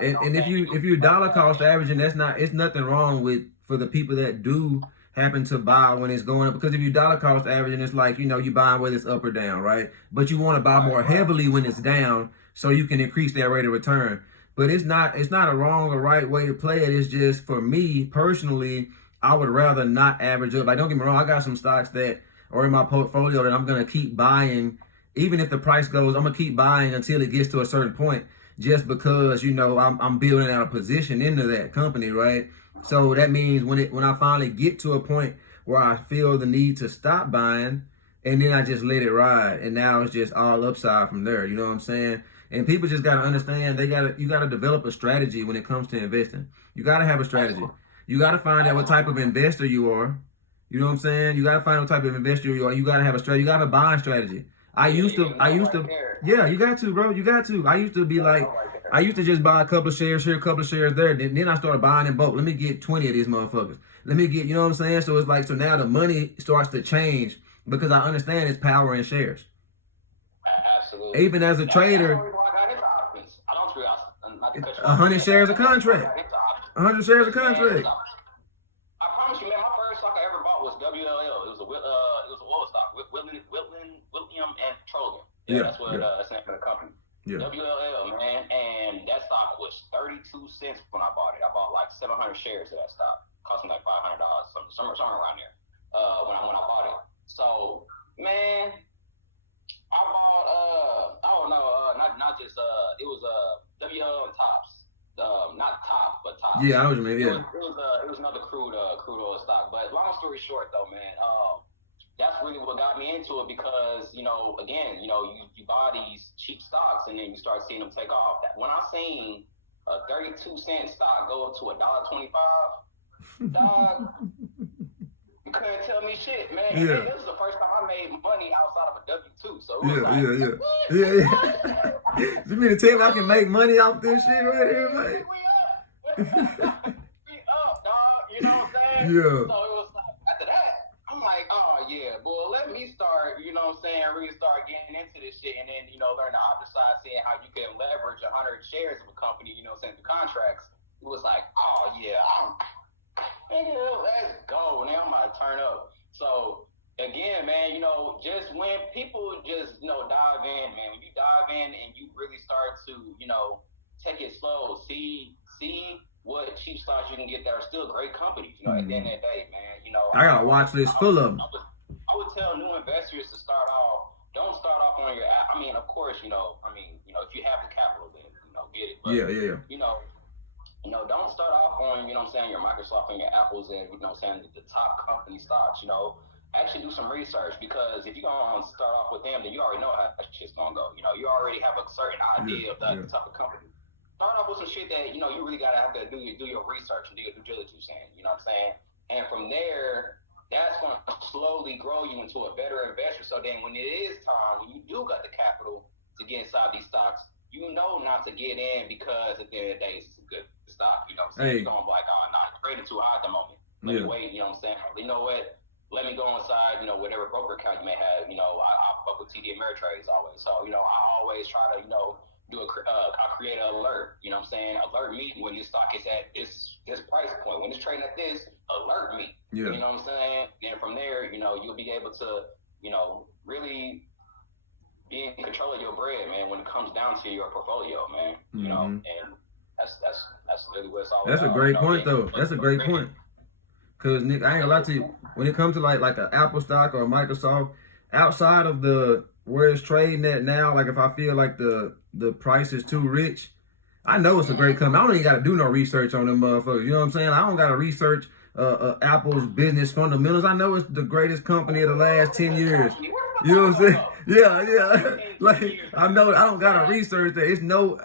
And if you dollar cost averaging, it's nothing wrong with for the people that do happen to buy when it's going up, because if you dollar cost averaging, it's like you buying whether it's up or down, right? But you want to buy more heavily when it's down so you can increase that rate of return. But it's not a wrong or right way to play it. It's just, for me personally, I would rather not average up. Like, don't get me wrong, I got some stocks that are in my portfolio that I'm going to keep buying. Even if the price goes, I'm going to keep buying until it gets to a certain point, just because, I'm building out a position into that company, right? So that means when I finally get to a point where I feel the need to stop buying, and then I just let it ride, and now it's just all upside from there. You know what I'm saying? And people just got to understand you got to develop a strategy when it comes to investing. You got to have a strategy. You got to find out what type of investor you are. You know what I'm saying? You gotta find what type of investor you are. You gotta have a strategy. You gotta have a buying strategy. Yeah, you got to, bro. You got to. I used to be like, I used to just buy a couple of shares here, a couple of shares there. Then I started buying in bulk. Let me get 20 of these motherfuckers. Let me get, you know what I'm saying? So it's like, so now the money starts to change because I understand its power in shares. Absolutely. Even as a trader, I don't trade. Not to cut you off. 100 shares a contract. 100 shares a contract. I promise you, man. My first stock I ever bought was WLL. It was a oil stock. William and Petroleum. That's what that's the name of the company. Yeah. WLL, man, and that stock was 32 cents when I bought it. I bought like 700 shares of that stock. Cost me like $500, somewhere around there. When I bought it. So, man, I bought not just it was WLL and Tops. Not Top, but Tops. Yeah, I was maybe. Yeah. It was another crude oil stock. But long story short, though, man, that's really what got me into it because, again, you buy these cheap stocks and then you start seeing them take off. When I seen a 32-cent stock go up to $1.25, dog, you couldn't tell me shit, man. Yeah. And this was the first time I made money outside of a W-2. So it was yeah. You mean to tell me I can make money off this shit right here, man? We up, dog. You know what I'm saying? Yeah. So it was like, after that, I'm like, oh, yeah, boy, let me start, really start getting into this shit and then, learn the opposite side, seeing how you can leverage 100 shares of a company, send the contracts. It was like, oh, yeah, let's go. Now I'm about to turn up. So, again, man, just when people just, dive in, man, when you dive in and you really start to, take it slow, see what cheap stocks you can get that are still great companies, at the end of the day, man, I got a watch list full of them. I would tell new investors to start off, don't start off on your, of course, if you have the capital, then, get it. But, don't start off on, your Microsoft and your Apples and, the top company stocks, actually do some research because if you're going to start off with them, then you already know how that shit's going to go. You already have a certain idea of the type of company. Start off with some shit that, you really got to have to do your research and do your due diligence in, you know what I'm saying? And from there, that's going to slowly grow you into a better investor. So then when it is time, when you do got the capital to get inside these stocks, not to get in because at the end of the day, it's a good stock, you know what I'm saying? You're going like, oh, nah, it's trading too high at the moment. Let me wait, you know what I'm saying? You know what? Let me go inside, whatever broker account you may have. I fuck with TD Ameritrade always. So, I always try to, I create an alert, you know what I'm saying? Alert me when your stock is at this price point. When it's trading at this, alert me. Yeah. You know what I'm saying? And from there, you'll be able to, really be in control of your bread, man, when it comes down to your portfolio, man. And that's really what it's all about. That's a great point, though. That's a great point. Because, Nick, I ain't gonna lie to you. When it comes to like an Apple stock or a Microsoft, outside of where it's trading at now, like if I feel like the price is too rich, I know it's a great company. I don't even got to do no research on them motherfuckers. You know what I'm saying? I don't got to research Apple's business fundamentals. I know it's the greatest company of the last 10 years. You know what I'm saying? Yeah. Like I know I don't gotta research that. It's no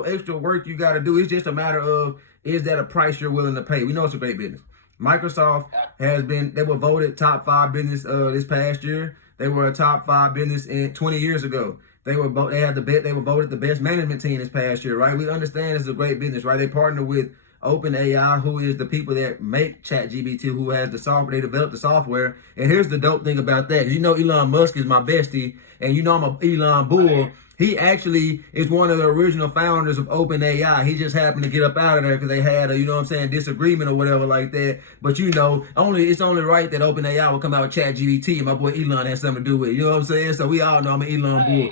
extra work you gotta do. It's just a matter of, is that a price you're willing to pay? We know it's a great business. Microsoft they were voted top 5 business this past year. They were a top 5 business in 20 years ago. They were voted the best management team this past year, right? We understand it's a great business, right? They partner with OpenAI, who is the people that make ChatGPT, who has the software, they developed the software. And here's the dope thing about that. Elon Musk is my bestie, and I'm a Elon bull. He actually is one of the original founders of OpenAI. He just happened to get up out of there because they had a, disagreement or whatever like that. But it's only right that OpenAI will come out with ChatGPT, and my boy Elon has something to do with it. You know what I'm saying? So we all know I'm an Elon bull.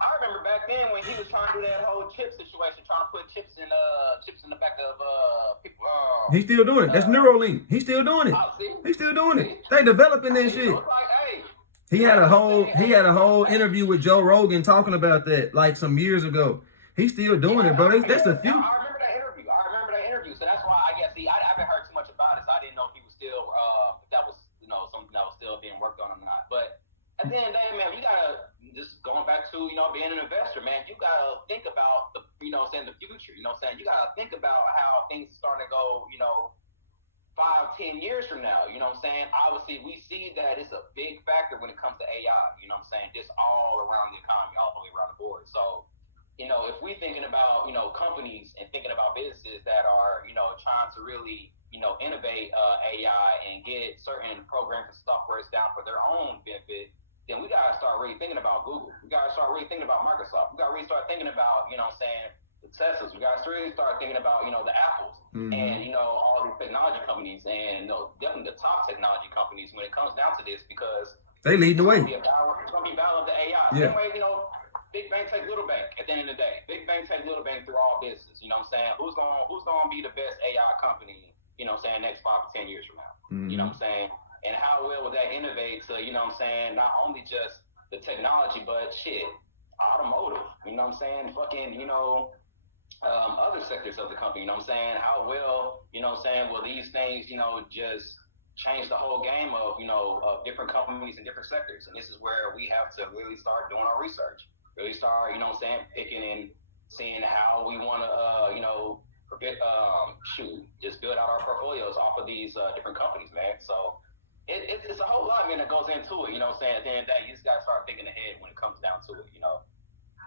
I remember back then when he was trying to do that whole chip situation, trying to put chips in the back of people. He's still doing it. That's Neuralink. He's still doing it. He's still doing it. They developing that shit. He had a whole interview with Joe Rogan talking about that like some years ago. He's still doing it, bro. That's the few. I remember that interview. So that's why I haven't heard too much about it. So I didn't know if he was still that was something that was still being worked on or not. But at the end of the day, man, you gotta just going back to being an investor, man. You gotta think about the the future. You gotta think about how things are starting to go. 5, 10 years from now. You know what I'm saying? Obviously, we see that it's a big factor when it comes to AI. You know what I'm saying? Just all around the economy, all the way around the board. So, if we're thinking about, companies and thinking about businesses that are, trying to really, innovate AI and get certain programs and softwares down for their own benefit, then we got to start really thinking about Google. We got to start really thinking about Microsoft. We got to really start thinking about, the Teslas. We got to really start thinking about, the Apples and, all these technology companies and, definitely the top technology companies when it comes down to this, because they lead the way. It's going to be a battle of the AI. Yeah. Same way, big bank take little bank at the end of the day. Big bank take little bank through all business. You know what I'm saying? Who's gonna be the best AI company, next 5 to 10 years from now? You know what I'm saying? And how well will that innovate to, not only just the technology, but automotive, fucking, other sectors of the company, you know what I'm saying? How well, will these things, just change the whole game of, of different companies and different sectors. And this is where we have to really start doing our research. Really start, picking and seeing how we want to, just build out our portfolios off of these different companies, man. So it's a whole lot, man, that goes into it. You know what I'm saying? At the end of the day, you just got to start thinking ahead when it comes down to it,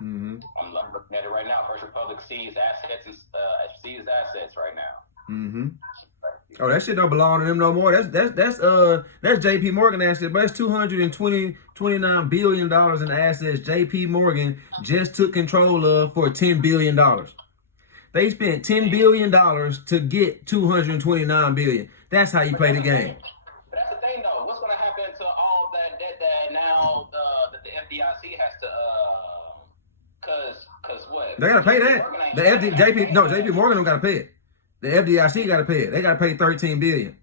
I'm looking at it right now. First Republic sees assets right now. Oh, that shit don't belong to them no more. That's JP Morgan assets, but it's $229 billion in assets JP Morgan just took control of for $10 billion. They spent $10 billion to get $229 billion. That's how you play the game. But that's the thing, though. What's going to happen to all that debt that now that the FDIC has to cause what? They gotta pay that. JP Morgan don't gotta pay it. The FDIC gotta pay it. They gotta pay $13 billion.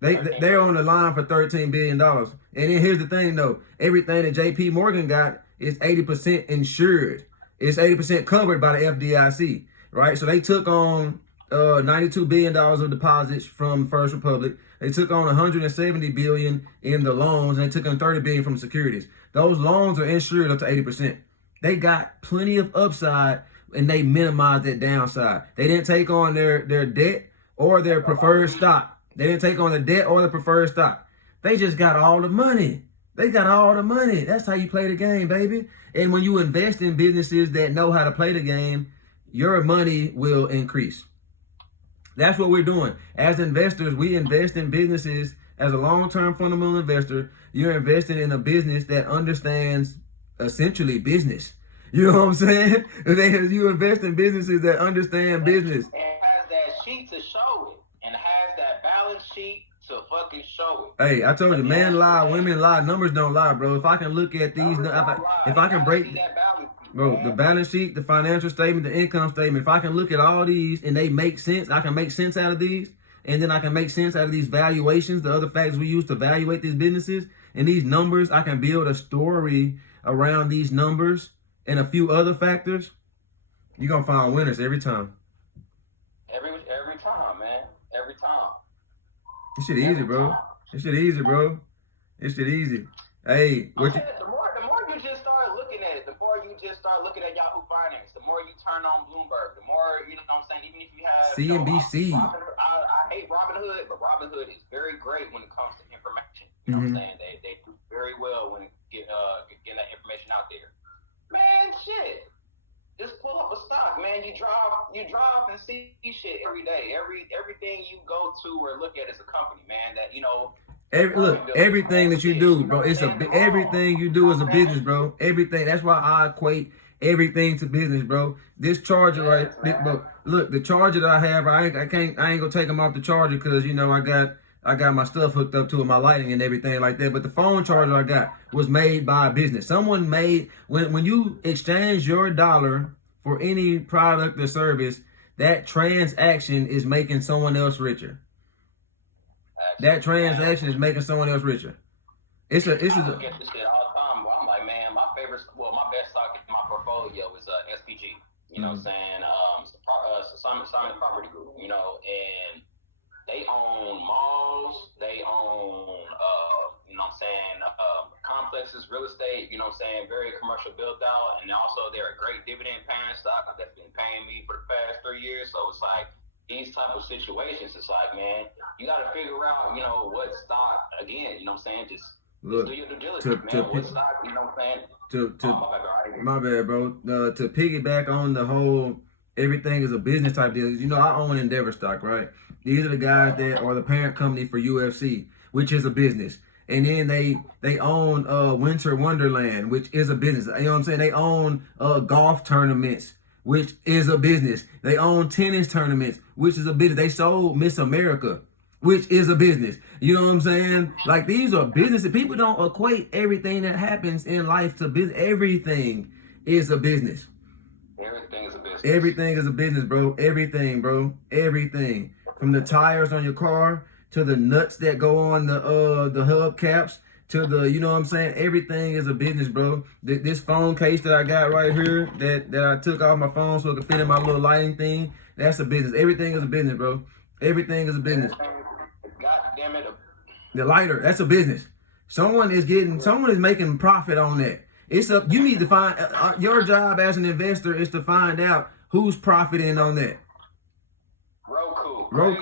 They're on the line for $13 billion. And then here's the thing, though. Everything that JP Morgan got is 80% insured. It's 80% covered by the FDIC, right? So they took on $92 billion of deposits from First Republic. They took on $170 billion in the loans, and they took on $30 billion from securities. Those loans are insured up to 80%. They got plenty of upside, and they minimized that downside. They didn't take on their debt or their preferred stock. They didn't take on the debt or the preferred stock. They just got all the money. They got all the money. That's how you play the game, baby. And when you invest in businesses that know how to play the game, your money will increase. That's what we're doing. As investors, we invest in businesses. As a long-term fundamental investor, you're investing in a business that understands essentially business. You know what I'm saying? You invest in businesses that understand business. And has that sheet to show it. And has that balance sheet to fucking show it. Hey, I told you, men lie, women lie, numbers don't lie, bro. If I can look at these, if I can break, bro, the balance sheet, the financial statement, the income statement, if I can look at all these and they make sense, I can make sense out of these. And then I can make sense out of these valuations, the other factors we use to evaluate these businesses. And these numbers, I can build a story around these numbers and a few other factors. You're going to find winners every time. Every time, man. Every time. This shit easy, bro. This shit easy, bro. This shit easy. Hey, the more you just start looking at it, the more you just start looking at Yahoo Finance, the more you turn on Bloomberg, the more, you know what I'm saying, even if you have CNBC. I hate Robinhood, but Robinhood is very great when it comes to information. You know what I'm saying? They do very well when getting that information out there. Man, shit. Just pull up a stock, man. You drive and see shit every day. Everything you go to or look at is a company, man. That everything that you do, bro. Everything you do is a business, bro. Everything. That's why I equate everything to business, bro. This charger, bro. Look, the charger that I have, I ain't gonna take them off the charger because I got my stuff hooked up to it, my lighting and everything like that. But the phone charger I got was made by a business. Someone made, when you exchange your dollar for any product or service, that transaction is making someone else richer. That transaction is making someone else richer. I look at this shit all the time. I'm like, man, my best stock in my portfolio is SPG. You know what I'm saying? Simon Property Group, and they own malls, they own, complexes, real estate, very commercial built out. And also they're a great dividend paying stock that's been paying me for the past 3 years. So it's like, these type of situations, it's like, man, you got to figure out, what stock, again, you know what I'm saying? Just do your due diligence, man. What stock, you know what I'm saying? My bad, bro. To piggyback on the whole everything is a business type deal. I own Endeavor stock, right? These are the guys that are the parent company for UFC, which is a business. And then they own Winter Wonderland, which is a business. You know what I'm saying? They own golf tournaments, which is a business. They own tennis tournaments, which is a business. They sold Miss America, which is a business. You know what I'm saying? Like, these are businesses. People don't equate everything that happens in life to business. Everything is a business. Everything is a business. Everything is a business, bro. Everything, bro. Everything. From the tires on your car to the nuts that go on the hubcaps to the, you know what I'm saying? Everything is a business, bro. This phone case that I got right here that I took off my phone so it could fit in my little lighting thing, that's a business. Everything is a business, bro. Everything is a business. God damn it. The lighter, that's a business. Someone is making profit on that. It's up. You need to find your job as an investor is to find out who's profiting on that. Roku. Great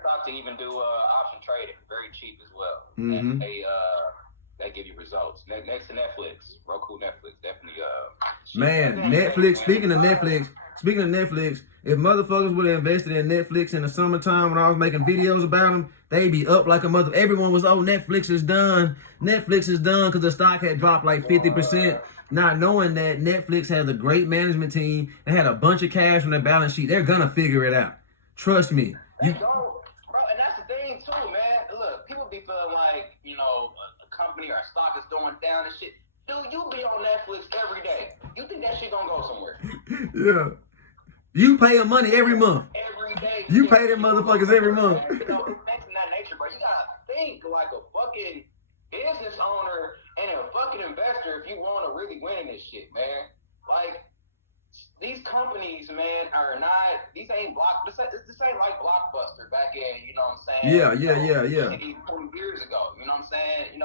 stock to even do option trading. Very cheap as well. Mm-hmm. And they give you results. Next to Netflix, Roku, Netflix, definitely. Man, Netflix. Speaking of Netflix, if motherfuckers would have invested in Netflix in the summertime when I was making videos about them, they'd be up like a mother. Everyone was, Netflix is done. Netflix is done because the stock had dropped like 50%. Not knowing that Netflix has a great management team and had a bunch of cash on their balance sheet, they're gonna figure it out. Trust me. Bro, and that's the thing too, man. Look, people be feeling like, a company or a stock is going down and shit. Dude, you be on Netflix every day. You think that shit gonna go somewhere? Yeah. You pay them money every month. Every day. You pay them motherfuckers every month. Things in that nature, bro. You gotta think like a fucking business owner and a fucking investor if you want to really win in this shit, man. Like, these companies, man, these ain't this ain't like Blockbuster back in, you know what I'm saying? Yeah. 20 years ago, you know what I'm saying?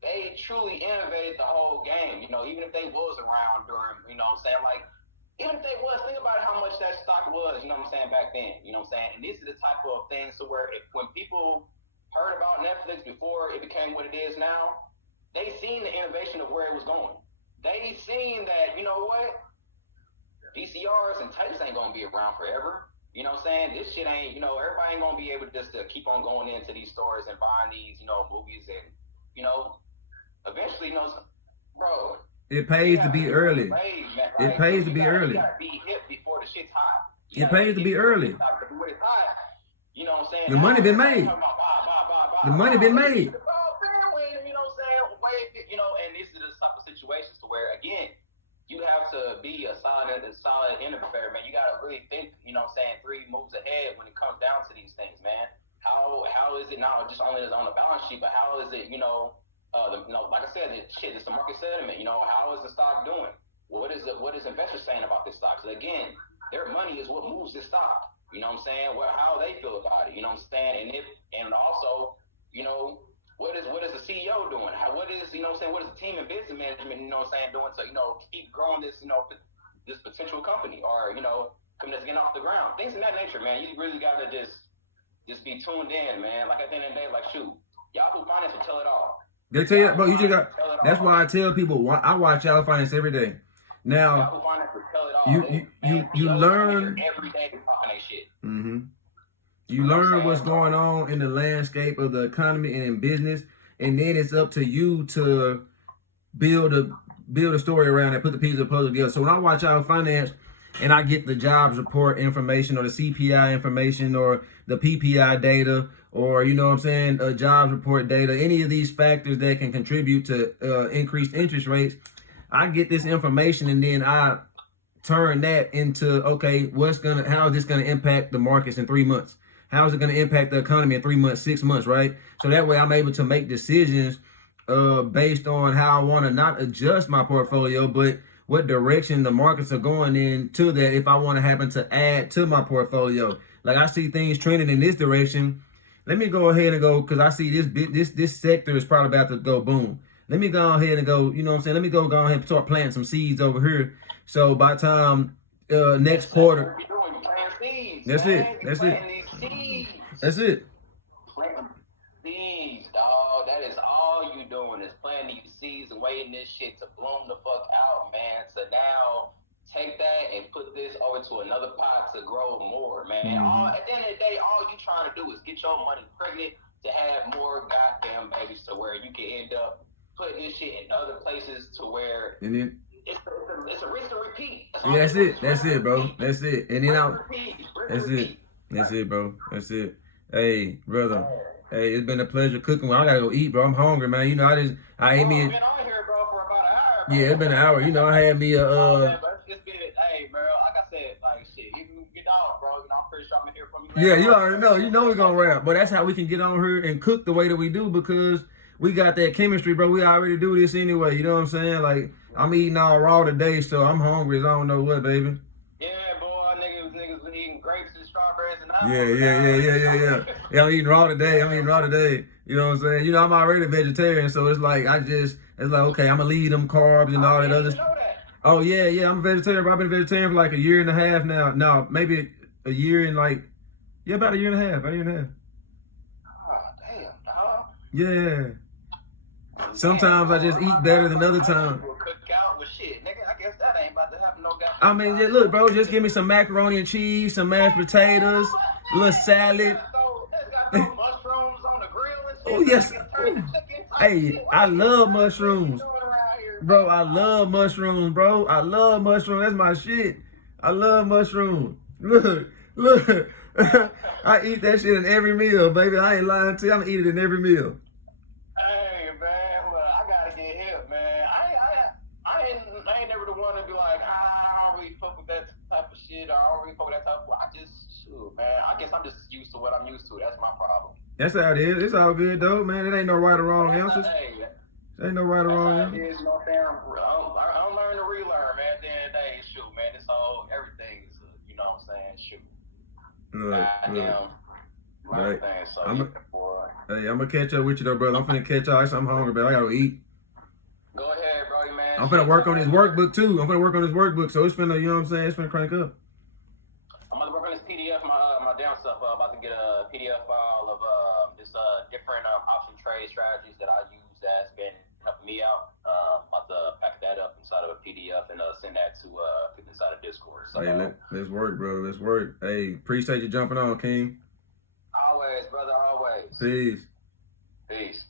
They truly innovated the whole game, even if they was around during, you know what I'm saying? Like, even if they was, think about how much that stock was, you know what I'm saying, back then, you know what I'm saying? And these are the type of things to where when people heard about Netflix before it became what it is now, they seen the innovation of where it was going. They seen that, you know what? VCRs and tapes ain't gonna be around forever. You know what I'm saying? This shit ain't, everybody ain't gonna be able to keep on going into these stores and buying these, movies and, eventually, bro. It pays to be early. It pays to be early. You gotta be hip before the shit's hot. It pays to be early. When it's hot, you know what I'm saying? The money been made. The money been made. You know what I'm saying? And this is the type of situations to where, again, you have to be a solid innovator, man. You gotta really think, you know what I'm saying, 3 moves ahead when it comes down to these things, man. How is it not just only on the balance sheet, but how is it, like I said, it's the market sentiment. How is the stock doing? What is investors saying about this stock? So again, their money is what moves this stock. You know what I'm saying? How they feel about it. You know what I'm saying? And also, what is the CEO doing? What is the team and business management, doing to, keep growing this, this potential company or, coming to get off the ground. Things of that nature, man. You really gotta just be tuned in, man. Like at the end of the day, like shoot, Yahoo Finance will tell it all. They tell you, bro, you just got. That's why I tell people I watch Yahoo Finance every day. Now, Yahoo Finance will tell it all. You learn every day to talk that shit. Mm-hmm. You learn what's going on in the landscape of the economy and in business, and then it's up to you to build a story around it, put the pieces of the puzzle together. So when I watch Yahoo Finance and I get the jobs report information or the CPI information or the PPI data or, you know what I'm saying, jobs report data, any of these factors that can contribute to increased interest rates, I get this information and then I turn that into, okay, how is this going to impact the markets in 3 months? How is it going to impact the economy in 3 months, 6 months, right? So that way I'm able to make decisions based on how I want to not adjust my portfolio, but what direction the markets are going in to that if I want to happen to add to my portfolio. Like I see things trending in this direction. Let me go ahead and go, because I see this sector is probably about to go boom. Let me go ahead and go, you know what I'm saying? Let me go ahead and start planting some seeds over here. So by the time next quarter. You're doing plant seeds. That's man. it. That's it. Planting these seeds. That's it. Planting seeds, dog. That is all you doing is planting these seeds and waiting this shit to bloom the fuck out, man. So now take that and put this over to another pot to grow more, man. At the end of the day, all you trying to do is get your money pregnant to have more goddamn babies to where you can end up putting this shit in other places to where and then it's a risk to repeat. That's it, bro. That's it. And then That's it, bro. That's it. Hey, brother. Hey, it's been a pleasure cooking. I gotta go eat, bro. I'm hungry, man. You know, I ate me. I've been on here, bro, for about an hour. Bro. Yeah, it's been an hour. You know, I had me a It's been, hey, bro. Like I said, like shit. You can get off, bro. You know, I'm pretty sure I'm gonna hear from you. Yeah, you already know. You know we're gonna rap. But that's how we can get on here and cook the way that we do because we got that chemistry, bro. We already do this anyway. You know what I'm saying? Like I'm eating all raw today, so I'm hungry as I don't know what, baby. Yeah, boy, niggas been eating grapes and strawberries and all. Yeah, I'm eating raw today. You know what I'm saying? You know, I'm already a vegetarian, so it's like it's like okay, I'm gonna leave them carbs and all that other stuff. Oh yeah, I'm a vegetarian, bro. I've been a vegetarian for like a year and a half now. No, maybe a year and like about a year and a half. Oh, damn, dog. Yeah. Sometimes I just eat better than other times. I guess that ain't about to happen no goddamn. I mean, look, bro, just give me some macaroni and cheese, some mashed potatoes, a little salad. Mushrooms on the grill and shit. Oh yes. Hey, I love mushrooms. Bro, I love mushrooms, bro. I love mushrooms. That's my shit. I love mushrooms. Look. I eat that shit in every meal, baby. I ain't lying to you. I'm gonna eat it in every meal. Hey, man. Well, I gotta get hip, man. I ain't never the one to be like, I don't really fuck with that type of shit. Or I don't really fuck with that type of. Man. I guess I'm just used to what I'm used to. That's my problem. That's how it is. It's all good, though, man. It ain't no right or wrong answers. Ain't no right or wrong answers. You know what I'm learning to relearn, man. At the end of the day, shoot, man. It's all, everything is, you know what I'm saying? Shoot. Look. Right. So, hey, I'm gonna catch up with you, though, brother. I'm finna catch up. I'm hungry, bro. I gotta eat. Go ahead, bro, man. I'm finna work on this workbook, too. So it's finna, you know what I'm saying? It's finna crank up. I'm about to work on this PDF, my damn stuff. About to get a PDF file of this different option trade strategies that I use that's been helping me out. About to pack that up inside of a PDF and send that to people inside of Discord. So, hey, let's work, brother. Let's work. Hey, appreciate you jumping on, King. Always, brother. Always. Peace. Peace.